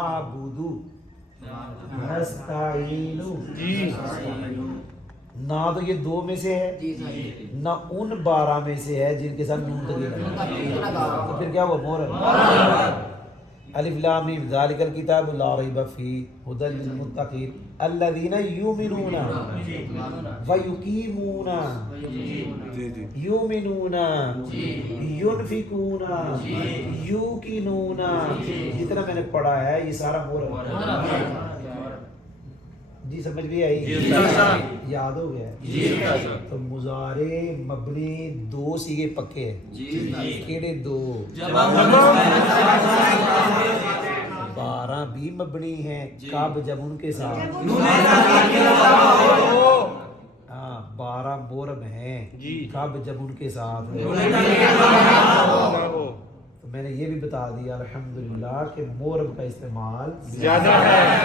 आबुदु नस्तईनु। ना तो ये दो में से है ना उन 12 में से है जिनके साथ नून तकीर है, तो फिर क्या हुआ? मोहर। अलिफ लाम मीम ज़ालिकल किताबु ला रैब फीहि हुदल लिल मुत्तक़ीन अल्लज़ीना युमिनूना व युकीमूना युमिनूना युनफिकूना युकिनूना। जितना मैंने पढ़ा है ये सारा मोहर है। जी समझ भी आई? याद हो गया? तो मुजारे मबनी दो सीगे पक्के हैं। केड़े दो? 12 भी मबनी है कब? जब उनके साथ। हाँ 12 मोरब हैं कब? जब उनके साथ। तो मैंने ये भी बता दिया अल्हम्दुलिल्लाह कि मोरब का इस्तेमाल ज्यादा है।